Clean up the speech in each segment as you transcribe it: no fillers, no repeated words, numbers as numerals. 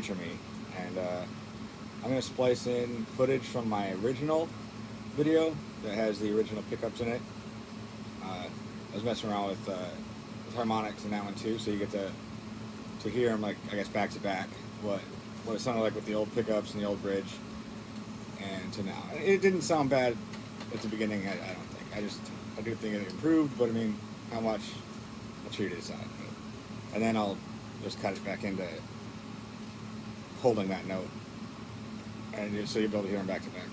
future me. And I'm going to splice in footage from my original video that has the original pickups in it. I was messing around with harmonics in that one too, so you get to hear them, like, I guess, back to back, what it sounded like with the old pickups and the old bridge and to now. It didn't sound bad at the beginning, I don't think. I do think it improved, but I mean, how much, I'll treat it aside. And then I'll just cut it back into holding that note, and so you'll be able to hear them back to back.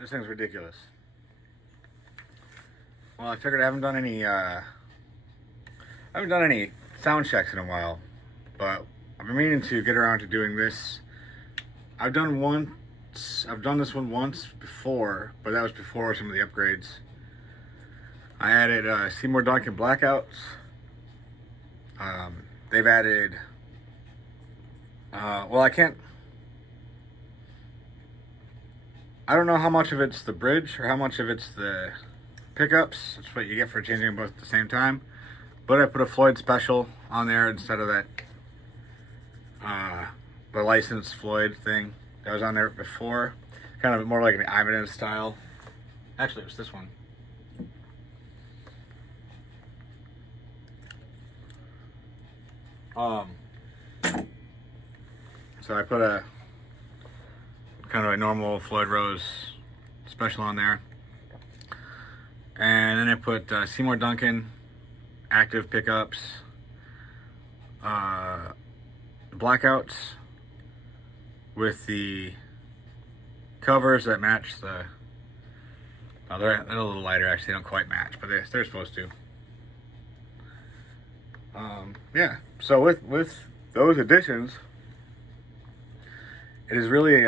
This thing's ridiculous. Well, I figured I haven't done any sound checks in a while, but I've been meaning to get around to doing this. I've done this one once before, but that was before some of the upgrades. I added Seymour Duncan Blackouts. They've added, well, I don't know how much of it's the bridge or how much of it's the pickups. That's what you get for changing them both at the same time. But I put a Floyd Special on there instead of that, the licensed Floyd thing that was on there before. Kind of more like an Ibanez style. Actually, it was this one. So I put a kind of a normal Floyd Rose Special on there, and then I put Seymour Duncan active pickups, Blackouts with the covers that match the. Oh, they're a little lighter actually. They don't quite match, but they're supposed to. Yeah. So with those additions, it is really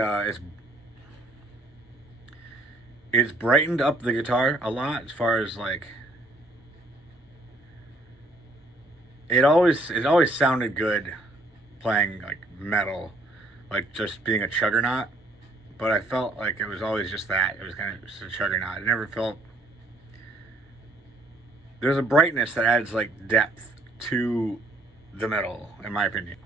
it's brightened up the guitar a lot, as far as like it always sounded good playing like metal, like just being a chuggernaut, but I felt like it was always just that. It was kind of just a chuggernaut. It never felt, there's a brightness that adds like depth to the metal, in my opinion.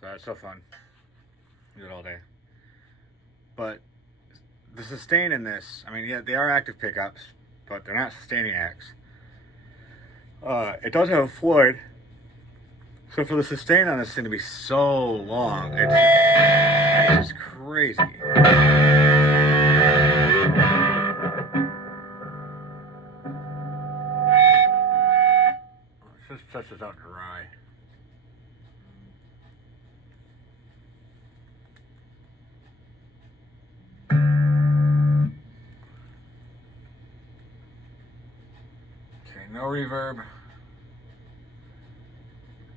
So it's so fun. Do it all day. But the sustain in this, I mean, yeah, they are active pickups, but they're not sustaining acts. It does have a Floyd, so for the sustain on this thing to be so long, it's just crazy. Let's just touch this out dry. Okay, no reverb,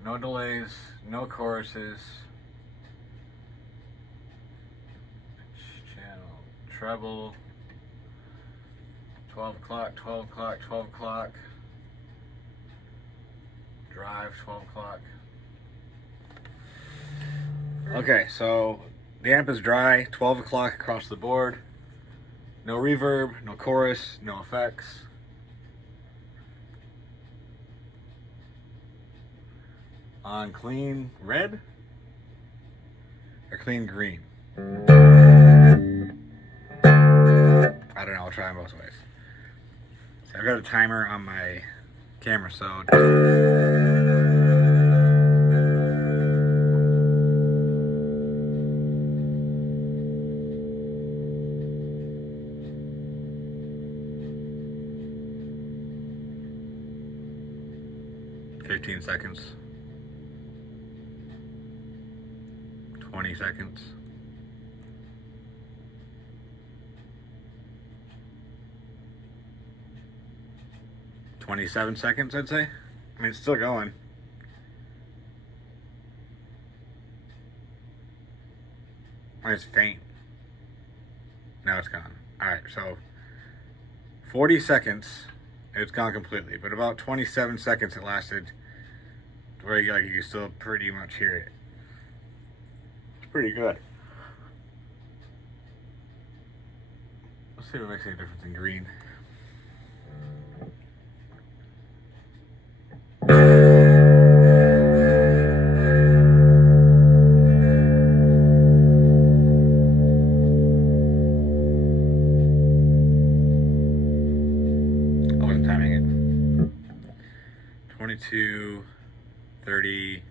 no delays, no choruses. Channel treble. 12 o'clock, 12 o'clock, 12 o'clock. Drive, 12 o'clock. Okay, so the amp is dry, 12 o'clock across the board. No reverb, no chorus, no effects. On clean red or clean green? I don't know, I'll try them both ways. So I've got a timer on my camera, so 15 seconds, 20 seconds, 27 seconds, I'd say. I mean, it's still going. Oh, it's faint. Now it's gone. Alright, so 40 seconds, it's gone completely. But about 27 seconds it lasted, where you can still pretty much hear it. It's pretty good. Let's see if it makes any difference in green. I wasn't timing it. 22, 30.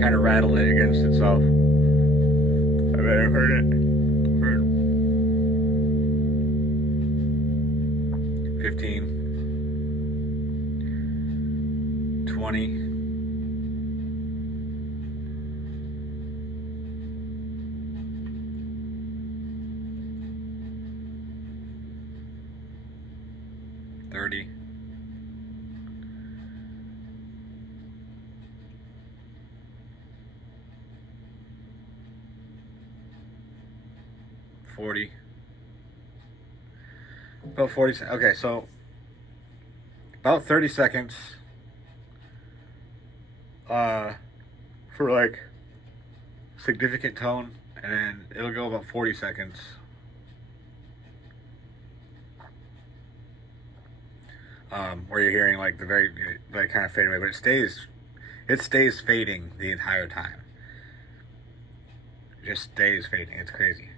Kind of rattled it against itself. I bet I heard it. 15, 20. 30. 40. About 40. Okay, so about 30 seconds for like significant tone, and then it'll go about 40 seconds where you're hearing like the very like kind of fade away, but it stays fading the entire time. It just stays fading. It's crazy.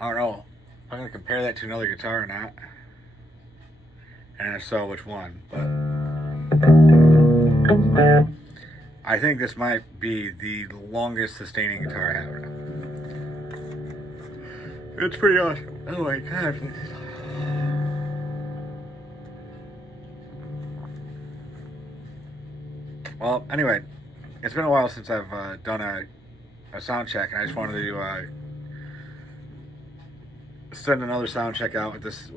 I don't know if I'm gonna compare that to another guitar or not, and if so, which one. But I think this might be the longest sustaining guitar I have right now. It's pretty awesome. Oh my god. Well, anyway, it's been a while since I've done a sound check, and I just wanted to send another sound check out with this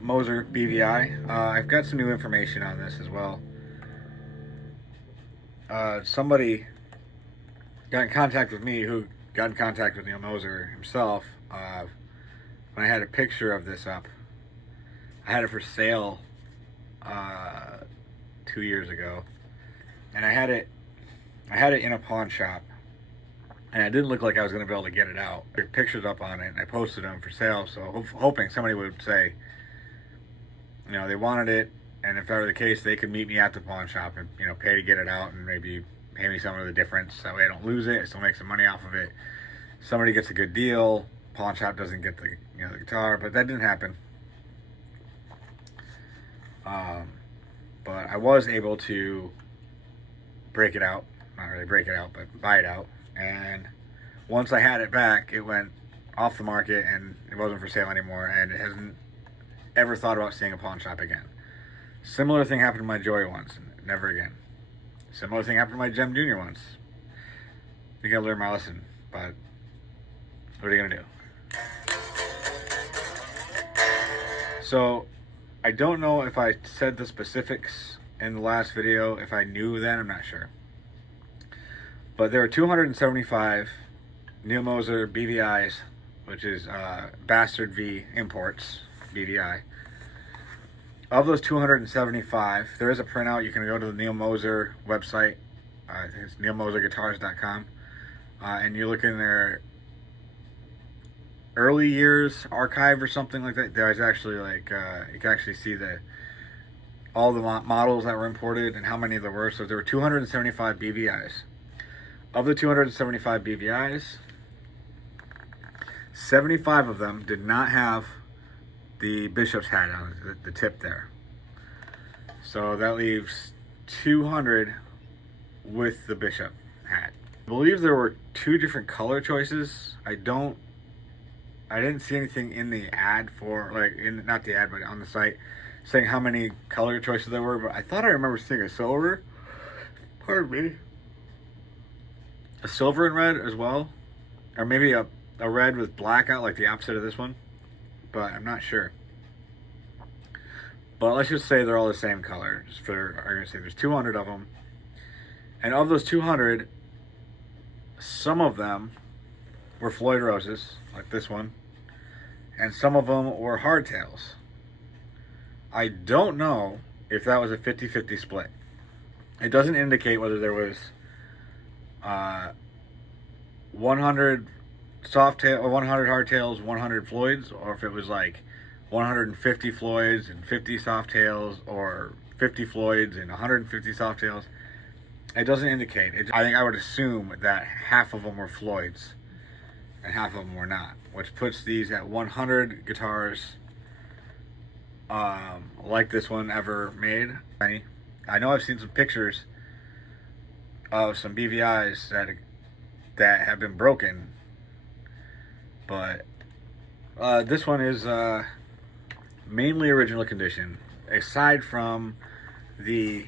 Moser BVI. I've got some new information on this as well. Somebody got in contact with me who got in contact with NEAL Moser himself when I had a picture of this up. I had it for sale 2 years ago, and I had it in a pawn shop, and it didn't look like I was going to be able to get it out. I took pictures up on it, and I posted them for sale, so hoping somebody would say, you know, they wanted it, and if that were the case, they could meet me at the pawn shop and, you know, pay to get it out and maybe pay me some of the difference. That way I don't lose it, I still make some money off of it. Somebody gets a good deal, pawn shop doesn't get the, you know, the guitar, but that didn't happen. But I was able to break it out, not really break it out, but buy it out. And once I had it back, it went off the market and it wasn't for sale anymore, and it hasn't ever thought about seeing a pawn shop again. Similar thing happened to my Joy once, and never again. Similar thing happened to my Gem Junior once. I think I learned my lesson, but what are you gonna do? So I don't know if I said the specifics in the last video. If I knew then, I'm not sure. But there are 275 NEAL MOSER BVIs, which is Bastard V Imports, BVI. Of those 275, there is a printout. You can go to the NEAL MOSER website. I think it's nealmoserguitars.com. And you look in their early years archive or something like that. There's actually like, you can actually see all the models that were imported and how many there were. So there were 275 BVIs. Of the 275 BVIs, 75 of them did not have the bishop's hat on the tip there. So that leaves 200 with the bishop hat. I believe there were 2 different color choices. I didn't see anything in the ad for, like, not the ad, but on the site, saying how many color choices there were, but I thought I remember seeing a silver. Pardon me. A silver and red as well. Or maybe a red with blackout, like the opposite of this one. But I'm not sure. But let's just say they're all the same color. Just for argument's sake, there's 200 of them. And of those 200, some of them were Floyd roses, like this one. And some of them were hardtails. I don't know if that was a 50-50 split. It doesn't indicate whether there was 100 softtail or 100 hardtails, 100 Floyds, or if it was like 150 Floyds and 50 softtails, or 50 Floyds and 150 softtails. It doesn't indicate. I think I would assume that half of them were Floyds and half of them were not, which puts these at 100 guitars like this one ever made. I know I've seen some pictures of some BVIs that have been broken, but this one is mainly original condition, aside from the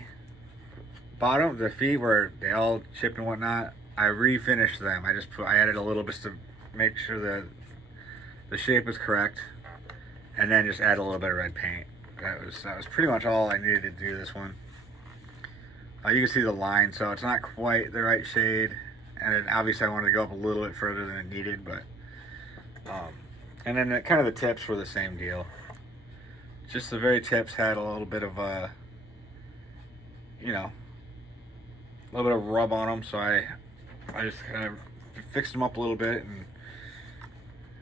bottom, the feet where they all chipped and whatnot. I refinished them. I added a little bit to make sure that the shape was correct, and then just add a little bit of red paint. That was pretty much all I needed to do this one. You can see the line, so it's not quite the right shade, and then obviously I wanted to go up a little bit further than it needed, but and then kind of the tips were the same deal. Just the very tips had a little bit of a, you know, a little bit of rub on them, so I just kind of fixed them up a little bit, and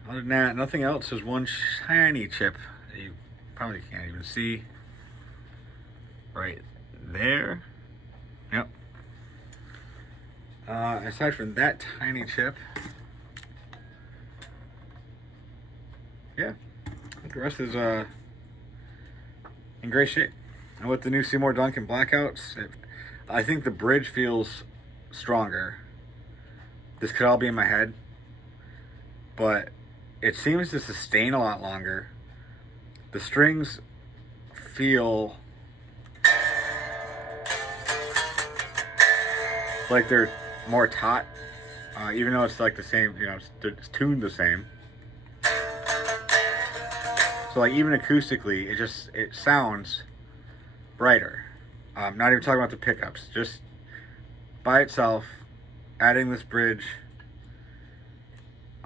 other than that, nothing else. There's one shiny chip that you probably can't even see right there. Yep. Aside from that tiny chip, yeah, I think the rest is in great shape. And with the new Seymour Duncan Blackouts, I think the bridge feels stronger. This could all be in my head, but it seems to sustain a lot longer. The strings feel like they're more taut, even though it's like the same, you know, it's tuned the same. So like even acoustically, it sounds brighter. Not even talking about the pickups, just by itself, adding this bridge,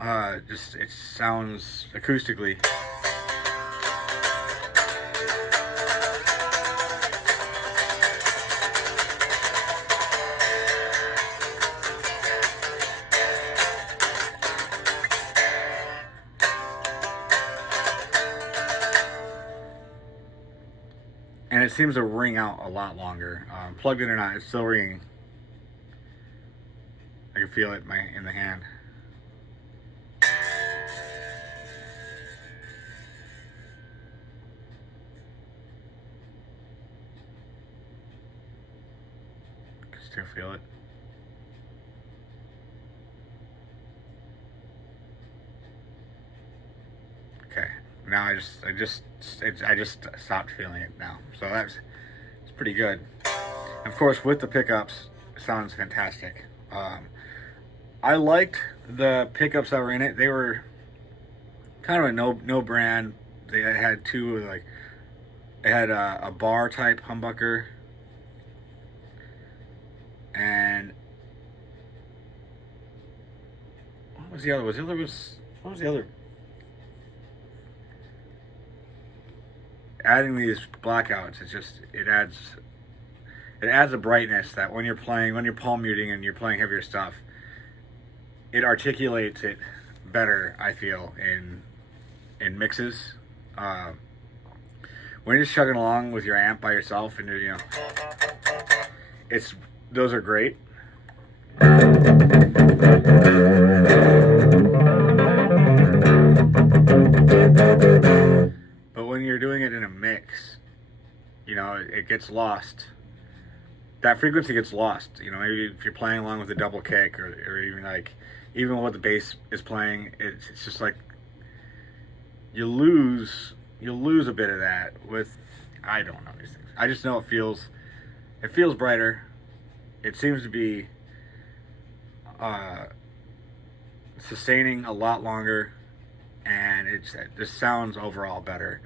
it sounds acoustically seems to ring out a lot longer. Plugged in or not, it's still ringing. I can feel it in the hand. Can still feel it. Okay, now I just stopped feeling it now, so it's pretty good. Of course, with the pickups, it sounds fantastic. I liked the pickups that were in it. They were kind of a no brand. They had two, like, it had a bar type humbucker, and what was the other? What was the other? Adding these blackouts, it adds a brightness that when you're palm muting and you're playing heavier stuff, it articulates it better, I feel, in mixes. When you're just chugging along with your amp by yourself, and you know, those are great. But when you're doing it in a mix, you know, it gets lost. That frequency gets lost. You know, maybe if you're playing along with a double kick, or even what the bass is playing, it's just like you'll lose a bit of that with, I don't know these things. I just know it feels brighter. It seems to be sustaining a lot longer, and it just sounds overall better.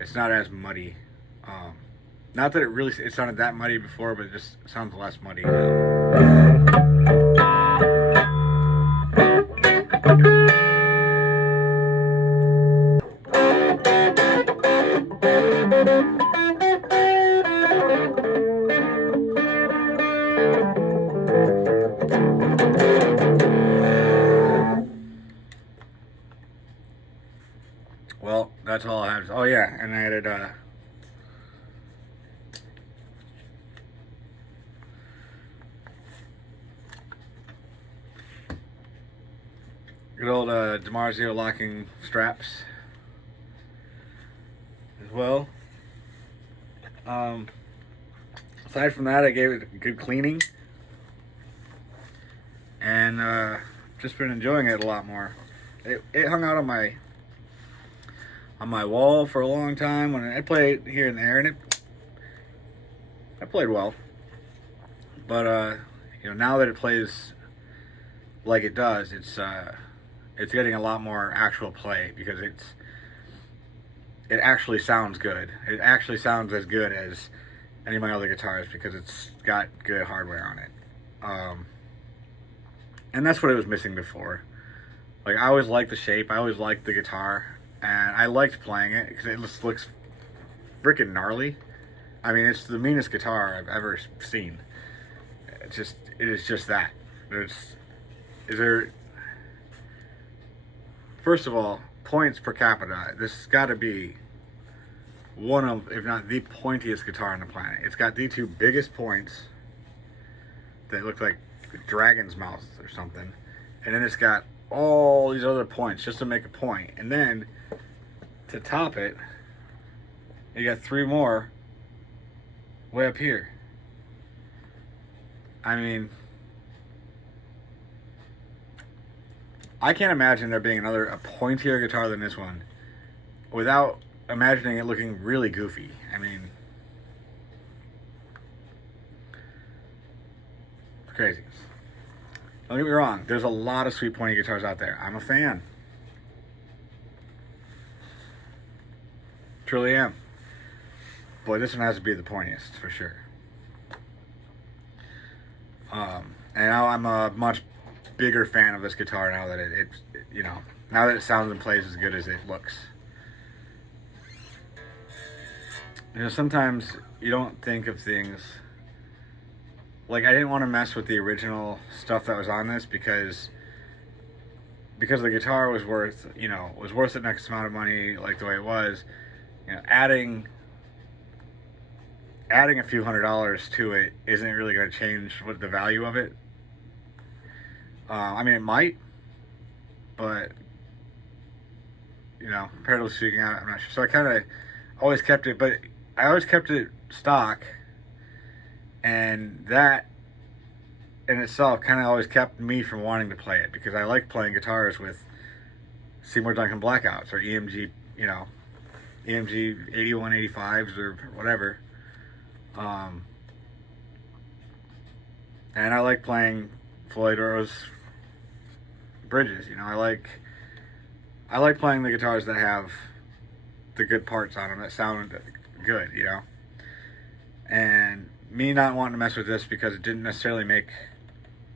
It's not as muddy. Not that it sounded that muddy before, but it just sounds less muddy now. Well, that's all I have. Oh yeah, and I added good old DiMarzio locking straps as well. Aside from that, I gave it a good cleaning, and just been enjoying it a lot more. It hung out on my wall for a long time when I played here and there, and I played well. But you know, now that it plays like it does, it's getting a lot more actual play, because it actually sounds good. It actually sounds as good as any of my other guitars, because it's got good hardware on it. And that's what it was missing before. Like, I always liked the shape, I always liked the guitar, and I liked playing it because it just looks freaking gnarly. I mean, it's the meanest guitar I've ever seen. It is just that. First of all, points per capita. This has got to be one of, if not the pointiest guitar on the planet. It's got the two biggest points that look like dragon's mouths or something, and then it's got all these other points just to make a point, and then to top it, you got three more way up here. I mean, I can't imagine there being a pointier guitar than this one without imagining it looking really goofy. I mean, it's crazy. Don't get me wrong, there's a lot of sweet pointy guitars out there. I'm a fan. Truly am. Boy, this one has to be the pointiest for sure. And now I'm a much bigger fan of this guitar now that it you know, now that it sounds and plays as good as it looks. You know, sometimes you don't think of things like, I didn't want to mess with the original stuff that was on this because the guitar was worth, you know, the next amount of money, like the way it was. You know, adding adding a few $100s to it isn't really going to change what the value of it. I mean, it might, but you know, comparatively speaking, I'm not sure. So I kind of always kept it, but I always kept it stock, and that in itself kind of always kept me from wanting to play it, because I like playing guitars with Seymour Duncan Blackouts or EMG, you know, EMG 8185s or whatever. And I like playing Floyd Rose bridges. You know, I like playing the guitars that have the good parts on them that sound good, you know. And me not wanting to mess with this because it didn't necessarily make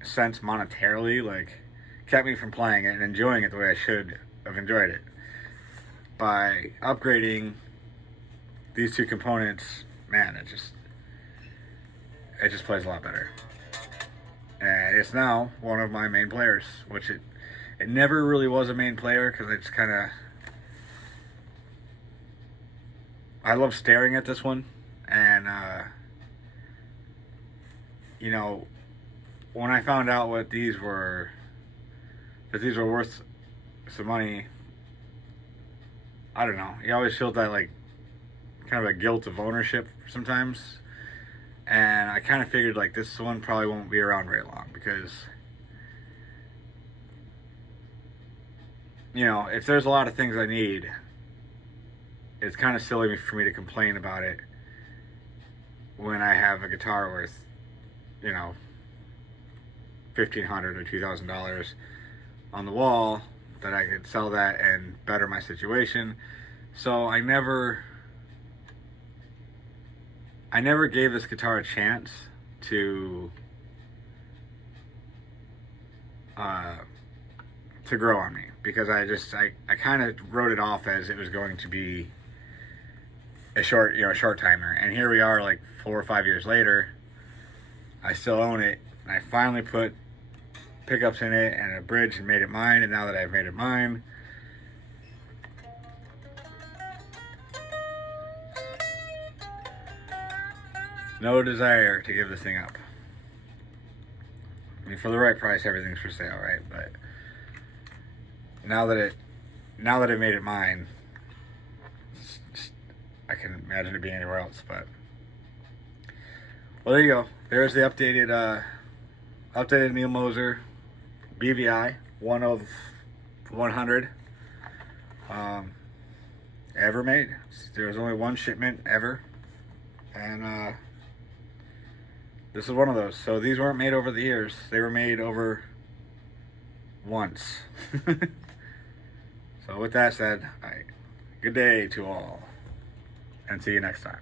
sense monetarily, like, kept me from playing it and enjoying it the way I should have enjoyed it. By upgrading these two components, man, it just plays a lot better. And it's now one of my main players, which it never really was a main player, because it's kind of, I love staring at this one. And you know, when I found out what these were, that these were worth some money, I don't know, you always feel that, like, kind of a guilt of ownership sometimes. And I kind of figured, like, this one probably won't be around very long, because, you know, if there's a lot of things I need, it's kind of silly for me to complain about it when I have a guitar worth, you know, $1,500 or $2,000 on the wall, that I could sell that and better my situation. So I never gave this guitar a chance to grow on me, because I kind of wrote it off as it was going to be a short timer. And here we are, like 4 or 5 years later, I still own it, and I finally put pickups in it and a bridge and made it mine. And now that I've made it mine, no desire to give this thing up. I mean, for the right price, everything's for sale, right? But now that I made it mine, I can imagine it being anywhere else. But well, there you go. There's the updated NEAL Moser BVI, 1 of 100 ever made. There was only one shipment ever, and this is one of those. So these weren't made over the years, they were made over once. So with that said, good day to all, and see you next time.